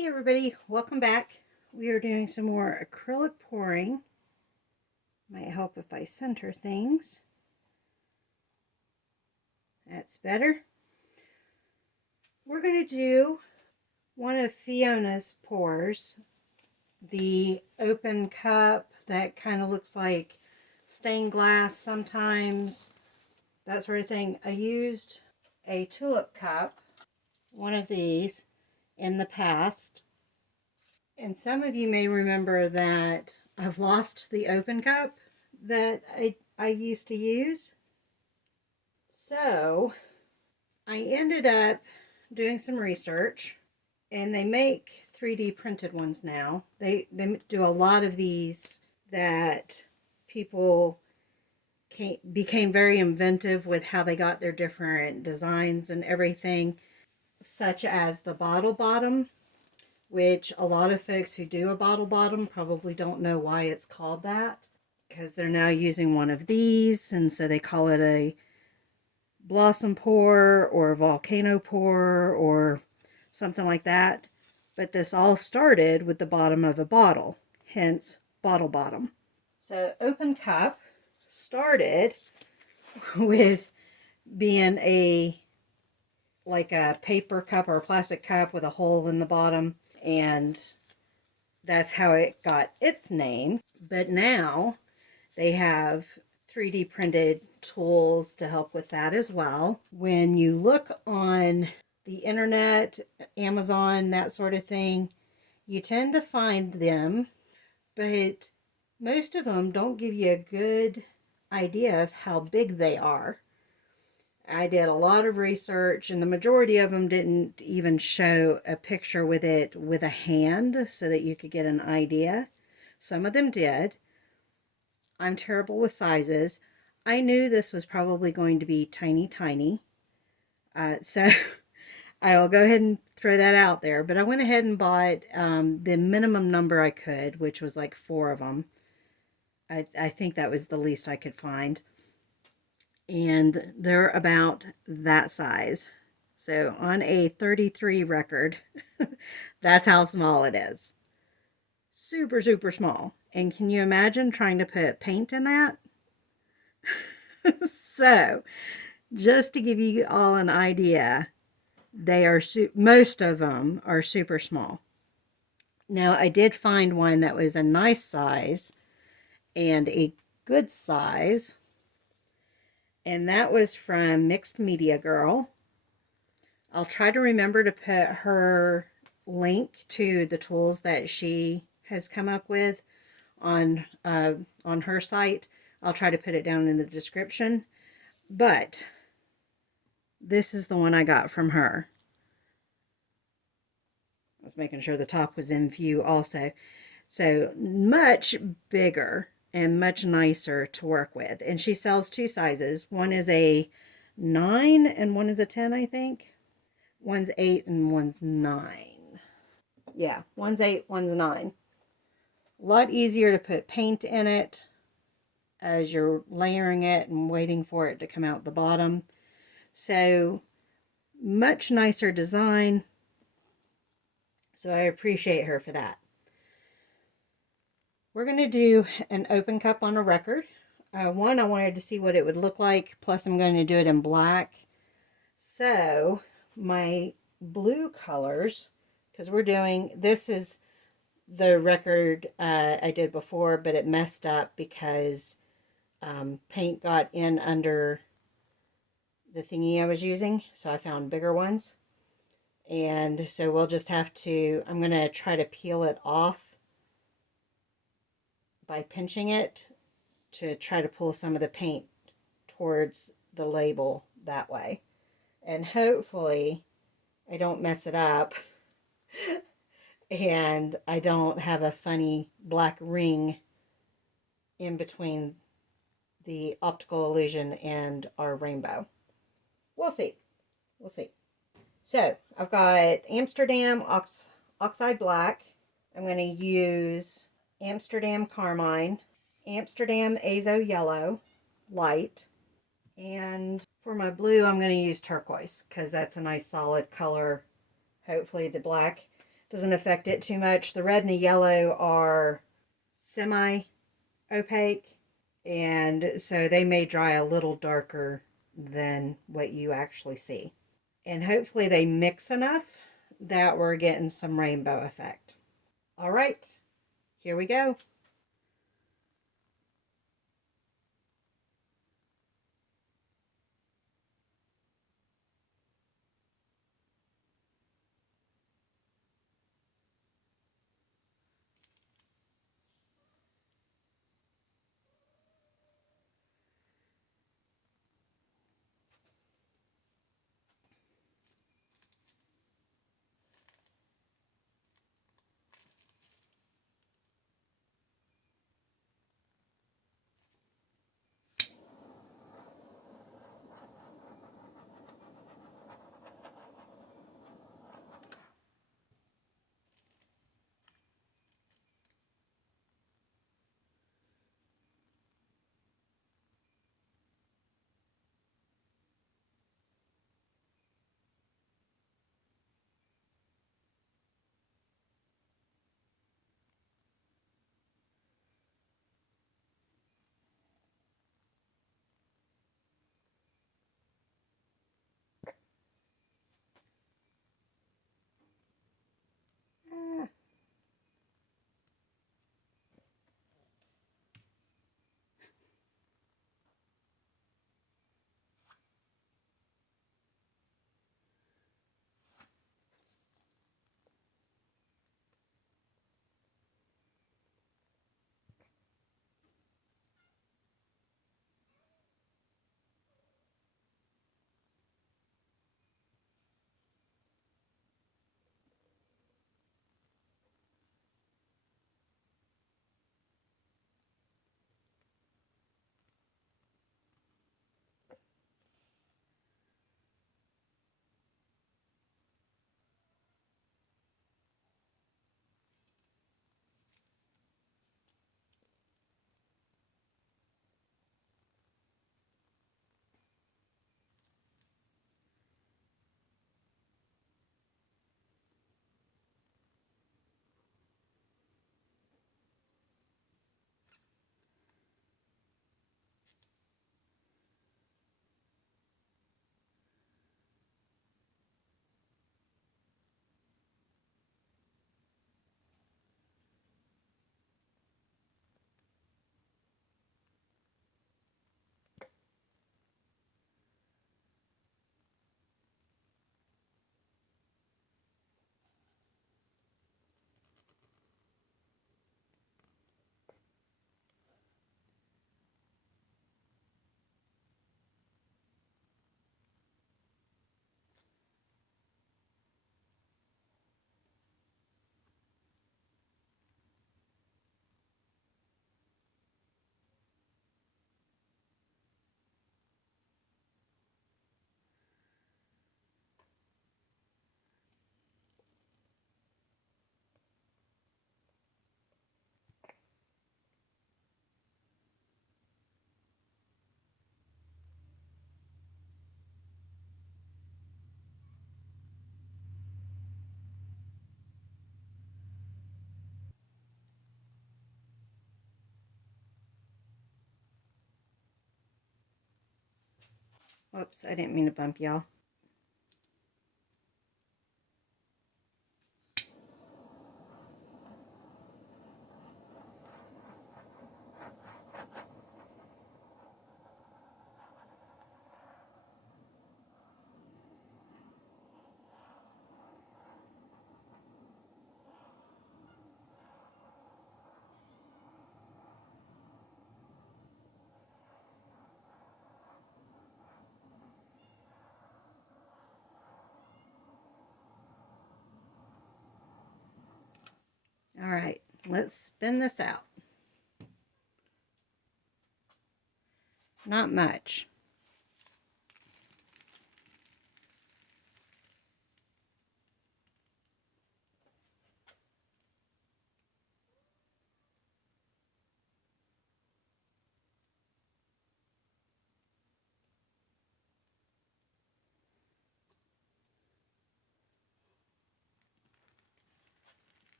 Hey everybody, welcome back. We are doing some more acrylic pouring. Might help if I center things. That's better. We're going to do one of Fiona's pours. The open cup that kind of looks like stained glass sometimes, that sort of thing. I used a tulip cup, one of these, in the past. And some of you may remember that I've lost the open cup that I used to use. So I ended up doing some research, and they make 3D printed ones now. They do a lot of these that people became very inventive with how they got their different designs and everything, such as the bottle bottom, which a lot of folks who do a bottle bottom probably don't know why it's called that, because they're now using one of these, and so they call it a blossom pour or a volcano pour or something like that. But this all started with the bottom of a bottle, hence bottle bottom. So open cup started with being like a paper cup or a plastic cup with a hole in the bottom, and that's how it got its name. But now they have 3D printed tools to help with that as well. When you look on the internet, Amazon, that sort of thing, you tend to find them, but most of them don't give you a good idea of how big they are. I did a lot of research, and the majority of them didn't even show a picture with it with a hand so that you could get an idea. Some of them did. I'm terrible with sizes. I knew this was probably going to be tiny, tiny. So I will go ahead and throw that out there. But I went ahead and bought the minimum number I could, which was like 4 of them. I think that was the least I could find. And they're about that size. So on a 33 record, that's how small it is. Super, super small. And can you imagine trying to put paint in that? So, just to give you all an idea, they are most of them are super small. Now, I did find one that was a nice size and a good size, and that was from Mixed Media Girl. I'll try to remember to put her link to the tools that she has come up with on her site. I'll try to put it down in the description. But this is the one I got from her. I was making sure the top was in view also. So much bigger and much nicer to work with. And she sells 2 sizes. One is a 9 and one is a 10, I think. One's 8 and one's 9. Yeah, one's 8, one's 9. A lot easier to put paint in it as you're layering it and waiting for it to come out the bottom. So much nicer design. So I appreciate her for that. We're going to do an open cup on a record. One, I wanted to see what it would look like. Plus, I'm going to do it in black. So my blue colors, because this is the record I did before, but it messed up because paint got in under the thingy I was using, so I found bigger ones. And so we'll just have to, I'm going to try to peel it off by pinching it to try to pull some of the paint towards the label that way. And hopefully I don't mess it up and I don't have a funny black ring in between the optical illusion and our rainbow. We'll see. We'll see. So I've got Amsterdam Oxide Black. I'm going to use Amsterdam Carmine, Amsterdam Azo Yellow Light, and for my blue I'm going to use turquoise because that's a nice solid color. Hopefully the black doesn't affect it too much. The red and the yellow are semi-opaque, and so they may dry a little darker than what you actually see. And hopefully they mix enough that we're getting some rainbow effect. All right, here we go. Whoops, I didn't mean to bump y'all. All right, let's spin this out. Not much.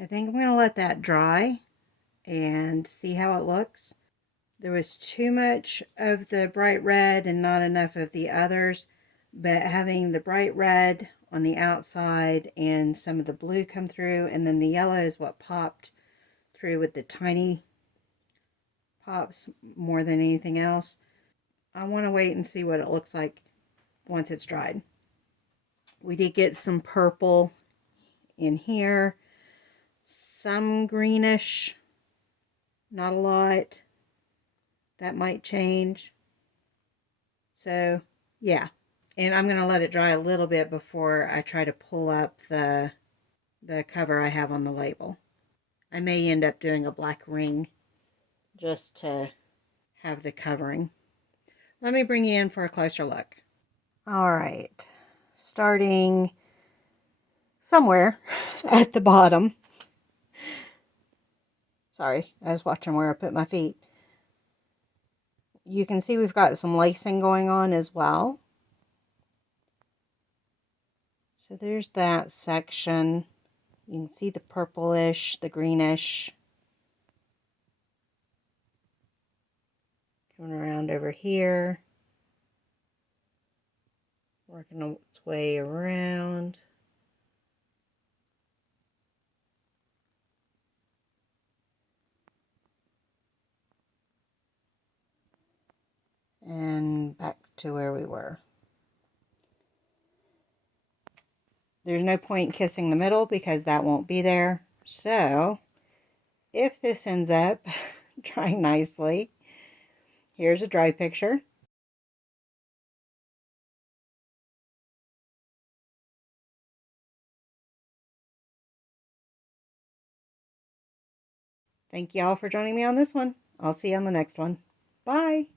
I think I'm going to let that dry and see how it looks. There was too much of the bright red and not enough of the others, but having the bright red on the outside and some of the blue come through, and then the yellow is what popped through with the tiny pops more than anything else. I want to wait and see what it looks like once it's dried. We did get some purple in here, some greenish, not a lot. That might change. So yeah, and I'm going to let it dry a little bit before I try to pull up the cover I have on the label. I may end up doing a black ring just to have the covering. Let me bring you in for a closer look. All right, starting somewhere at the bottom. Sorry, I was watching where I put my feet. You can see we've got some lacing going on as well. So there's that section. You can see the purplish, the greenish. Coming around over here. Working its way around. And back to where we were. There's no point kissing the middle because that won't be there. So, if this ends up drying nicely, here's a dry picture. Thank y'all for joining me on this one. I'll see you on the next one. Bye.